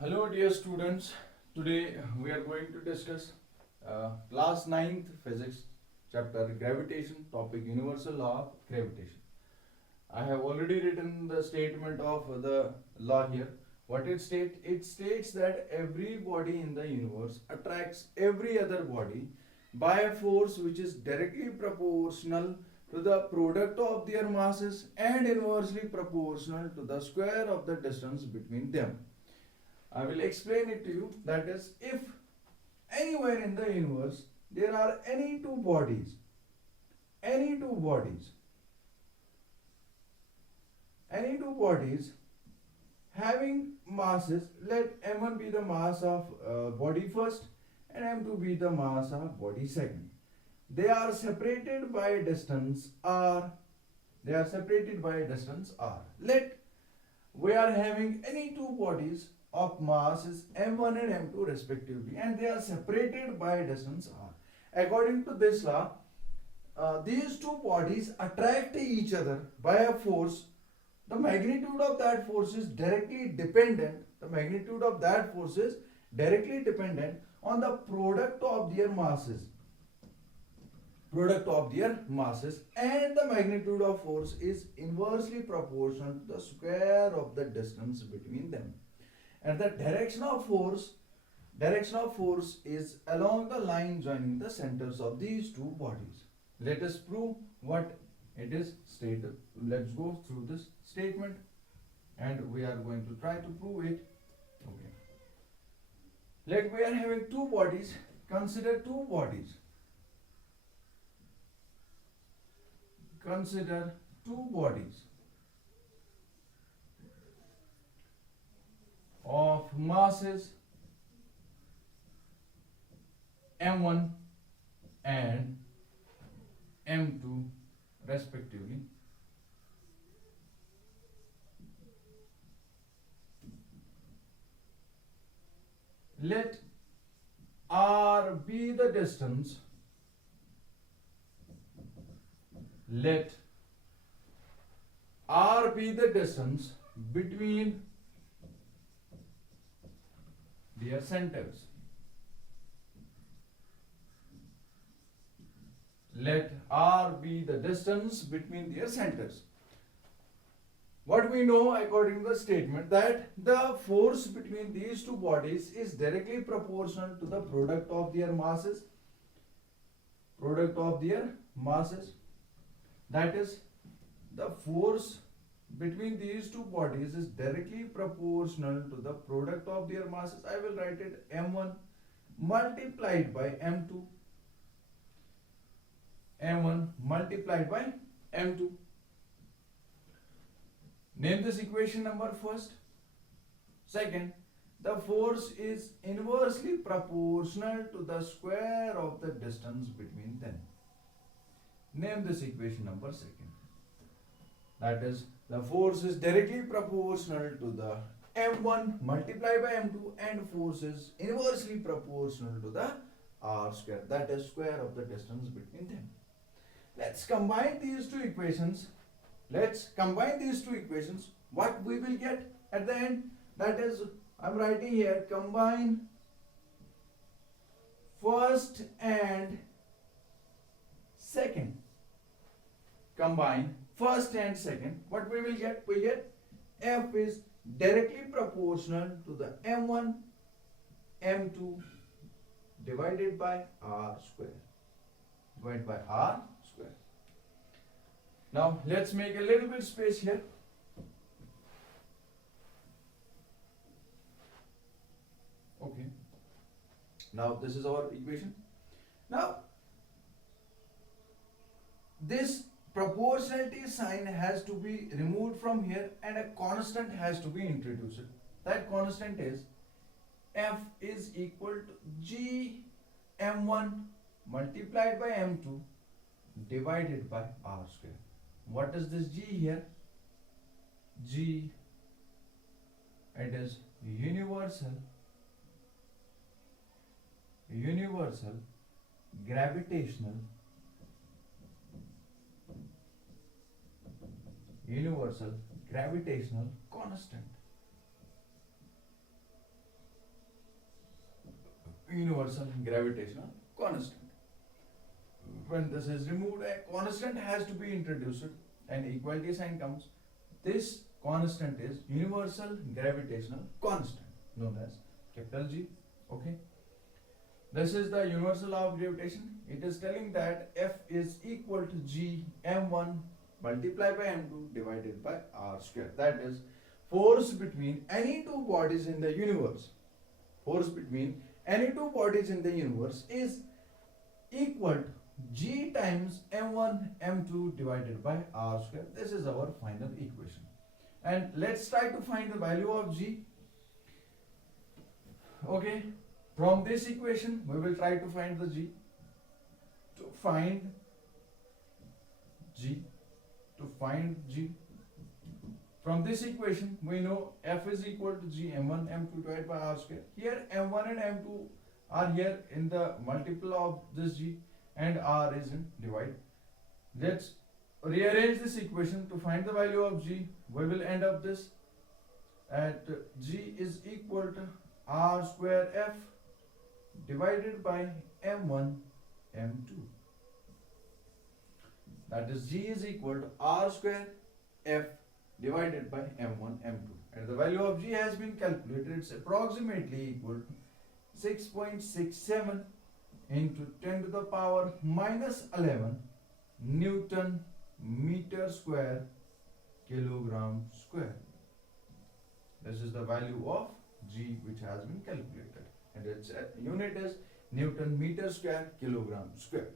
Hello dear students, today we are going to discuss class 9th physics chapter gravitation, topic universal law of gravitation. I have already written the statement of the law here. What it states? It states that every body in the universe attracts every other body by a force which is directly proportional to the product of their masses and inversely proportional to the square of the distance between them. I will explain it to you. That is, if anywhere in the universe there are any two bodies, any two bodies, any two bodies having masses, let m1 be the mass of body first and m2 be the mass of body second. They are separated by a distance r. They are separated by a distance r. Let we are having any two bodies of mass is m1 and m2 respectively, and they are separated by a distance r. According to this law, these two bodies attract each other by a force. The magnitude of that force is directly dependent. The magnitude of that force is directly dependent on the product of their masses. Product of their masses, and the magnitude of force is inversely proportional to the square of the distance between them. And the direction of force is along the line joining the centers of these two bodies. Let us prove what it is stated. Let's go through this statement and we are going to try to prove it. Okay. Let we are having two bodies. Consider two bodies. Consider two bodies of masses m1 and m2 respectively. Let r be the distance. Let r be the distance between their centers. Let r be the distance between their centers. What we know according to the statement, that the force between these two bodies is directly proportional to the product of their masses. Product of their masses. That is, the force between these two bodies is directly proportional to the product of their masses. I will write it m1 multiplied by m2. m1 multiplied by m2. Name this equation number first. Second, the force is inversely proportional to the square of the distance between them. Name this equation number second. That is, the force is directly proportional to the m1 multiplied by m2, and force is inversely proportional to the r square, that is square of the distance between them. Let's combine these two equations. What we will get at the end, that is, I'm writing here, combine first and second. Combine first and second. What we will get? We get F is directly proportional to the m1 m2 divided by r square. Divided by r square. Now let's make a little bit space here. Okay. Now this is our equation. Now this proportionality sign has to be removed from here and a constant has to be introduced. That constant is F is equal to G m1 multiplied by m2 divided by r square. What is this G here? G, it is universal gravitational constant. universal gravitational constant. When this is removed, a constant has to be introduced and equality sign comes. This constant is universal gravitational constant known as capital G. Okay. This is the universal law of gravitation. It is telling that F is equal to G m1 multiplied by m2 divided by r square. That is force between any two bodies in the universe. Force between any two bodies in the universe is equal to G times m1 m2 divided by r square. This is our final equation. And let's try to find the value of G. Okay. From this equation, we will try to find the G. To find G, from this equation, we know F is equal to G m1 m2 divided by r square. Here m1 and m2 are here in the multiple of this G and r is in divide. Let's rearrange this equation to find the value of G. We will end up this at G is equal to r square F divided by m1 m2. That is G is equal to r square F divided by m1 m2, and the value of G has been calculated. It's approximately equal to 6.67 into 10 to the power minus 11 Newton meter square kilogram square. This is the value of G which has been calculated, and its unit is Newton meter square kilogram square.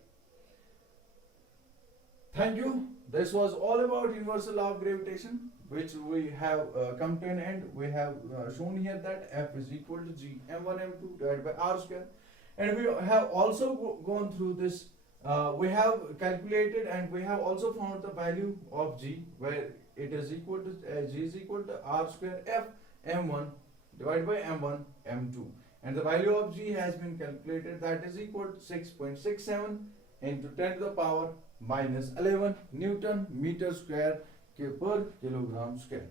Thank you. This was all about universal law of gravitation, which we have come to an end. We have shown here that F is equal to G m1 m2 divided by r square, and we have also gone through this. We have calculated and we have also found the value of G, where it is equal to G is equal to r square F m1 divided by m1 m2, and the value of G has been calculated. That is equal to 6.67 into 10 to the power minus 11 Newton meter square per kilogram square.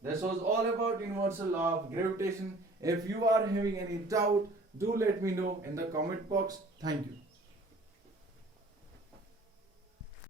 This was all about universal law of gravitation. If you are having any doubt, do let me know in the comment box. Thank you.